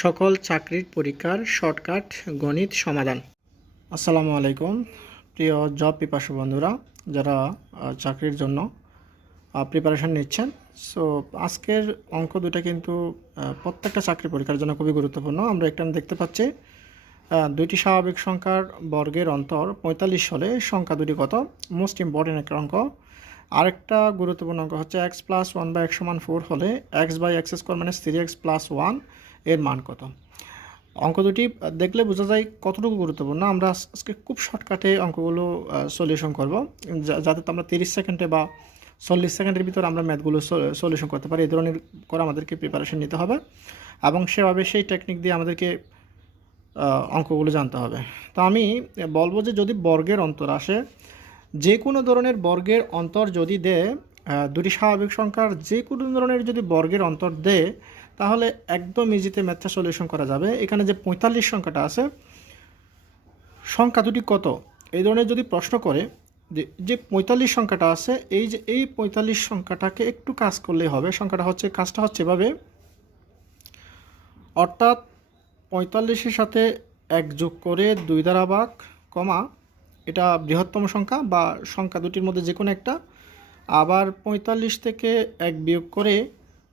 সকল চাকরির পরীক্ষার শর্টকাট গণিত সমাধান। আসসালামু আলাইকুম প্রিয় জব পিপাসু বন্ধুরা, যারা চাকরির জন্য প্রিপারেশন নিচ্ছেন। সো আজকের অঙ্ক দুটো কিন্তু প্রত্যেকটা চাকরি পরীক্ষার জন্য খুবই গুরুত্বপূর্ণ। আমরা একটা দেখতে পাচ্ছি দুইটি স্বাভাবিক সংখ্যার বর্গের অন্তর 45 হলে সংখ্যা দুটি কত? মোস্ট ইম্পর্টেন্ট একটা অঙ্ক। আরেকটা গুরুত্বপূর্ণ অঙ্ক হচ্ছে x + 1/x = 4 হলে x/x² - 3x + 1 এর মান কত? অঙ্ক দুটি দেখলে বোঝা যায় কতটুকু গুরুত্বপূর্ণ। আমরা আজকে খুব শর্টকাটে অঙ্কগুলো সলিউশন করব, যাতে আমরা 30 সেকেন্ডে বা 40 সেকেন্ডের ভিতরে আমরা ম্যাথগুলো সলিউশন করতে পারি। এই ধরনের করে আমাদেরকে প্রিপারেশন নিতে হবে এবং সেভাবে সেই টেকনিক দিয়ে আমাদেরকে অঙ্কগুলো জানতে হবে। তো আমি বলবো যে যদি বর্গের অন্তর আসে, যে কোনো ধরনের বর্গের অন্তর যদি দেয়, দুটি স্বাভাবিক সংখ্যার যে কোনো ধরনের যদি বর্গের অন্তর দেয়, তাহলে একদম ইজিতে ম্যাথটা সলিউশন করা যাবে। এখানে যে 45 সংখ্যাটা আছে, সংখ্যা দুটি কত এই ধরনের যদি প্রশ্ন করে, যে 45 সংখ্যাটা আছে, এই 45 সংখ্যাটাকে একটু কাজ করলেই হবে। কাজটা হচ্ছে এভাবে, অর্থাৎ 45-এর সাথে 1 যোগ করে 2 দ্বারা ভাগ, কমা এটা বৃহত্তম সংখ্যা বা সংখ্যা দুটির মধ্যে যে কোনো একটা, আবার 45 থেকে 1 বিয়োগ করে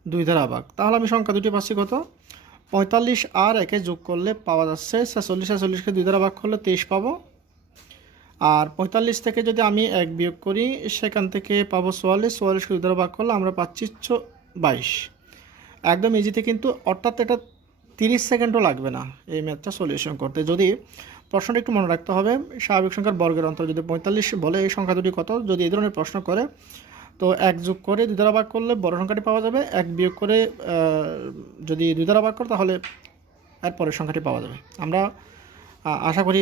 2 দ্বারা ভাগ। তাহলে আমি সংখ্যা দুটি পাচ্ছি কত? 45 আর 1 যোগ করলে পাওয়া যাচ্ছে 46। 46কে 2 দ্বারা ভাগ করলে 23 পাবো। আর 45 থেকে যদি আমি 1 বিয়োগ করি, সেখান থেকে পাবো 44। 44কে 2 দ্বারা ভাগ করলে আমরা পাচ্ছি 22। একদম ইজিতে কিন্তু, অর্থাৎ এটা 30 সেকেন্ডও লাগবে না এই ম্যাথটা সলিউশন করতে। যদি প্রশ্নটা একটু মনে রাখতে হবে, স্বাভাবিক সংখ্যার বর্গের অন্তর যদি 45 বলে, এই সংখ্যা দুটি কত? যদি এই ধরনের প্রশ্ন করে, তো 1 যোগ করে 2 দ্বারা ভাগ করলে বড় সংখ্যাটি পাওয়া যাবে। 1 বিয়োগ করে যদি 2 দ্বারা ভাগ করে, তাহলে এরপরের সংখ্যাটি পাওয়া যাবে। আমরা আশা করি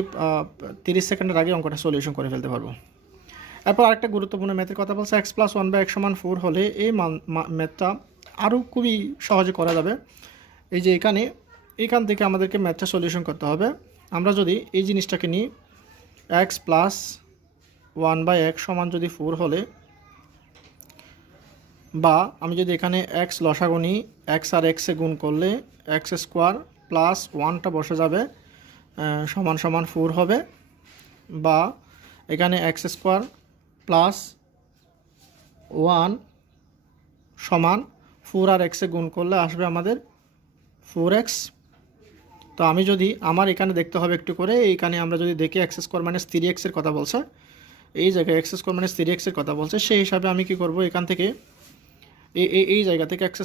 30 সেকেন্ডের আগে অঙ্কটা সলিউশন করে ফেলতে পারবো। এরপর আরেকটা গুরুত্বপূর্ণ ম্যাথের কথা বলছে, x + 1/x = 4 হলে এই ম্যাথটা আরও খুবই সহজে করা যাবে। এই যে এখান থেকে আমাদেরকে ম্যাথটা সলিউশন করতে হবে। আমরা যদি এই জিনিসটাকে নিই, x + 1/x = যদি 4 হলে, বা আমি যদি এখানে x লসাগু নিই, x আর x এ গুণ করলে x² + 1টা বসে যাবে, সমান সমান 4 হবে। বা এখানে x² + 1 সমান 4 আর x এ গুণ করলে আসবে আমাদের 4x। তো আমি যদি আমার এখানে দেখতে হবে একটু করে, এইখানে আমরা যদি দেখি x² - 3x এর কথা বলছে, এই জায়গায় x² - 3x এর কথা বলছে, সেই হিসাবে আমি কি করব, এখান থেকে এই জায়গা থেকে x²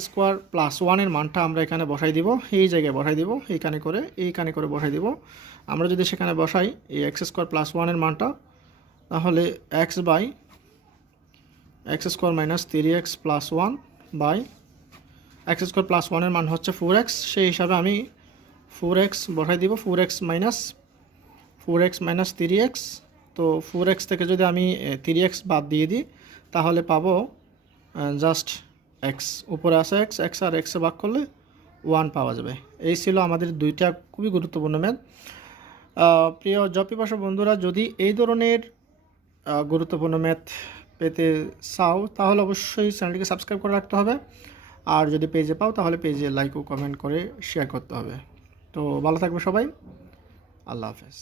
+ 1 এর মানটা আমরা এখানে বসাই দিব, এই জায়গায় বসাই দিব, এইখানে করে বসাই দিব। আমরা যদি সেখানে বসাই এই x² + 1 এর মানটা, তাহলে x² - 3x + 1 বাই x² + 1 এর মান হচ্ছে 4x। সেই হিসাবে আমি 4x বসাই দিব, 4x - 3x। তো 4x থেকে যদি আমি 3x বাদ দিয়ে দিই, তাহলে পাবো জাস্ট x। উপরে আছে x আর x এ ভাগ করলে 1 পাওয়া যাবে। এই ছিল আমাদের দুইটা খুবই গুরুত্বপূর্ণ ম্যাথ। প্রিয় জব পিপাসু বন্ধুরা, যদি এই ধরনের গুরুত্বপূর্ণ ম্যাথ পেতে চাও, তাহলে অবশ্যই চ্যানেলটিকে সাবস্ক্রাইব করে রাখতে হবে। আর যদি পেজে পাও, তাহলে পেজে লাইক ও কমেন্ট করে শেয়ার করতে হবে। তো ভালো থাকবে সবাই, আল্লাহ হাফেজ।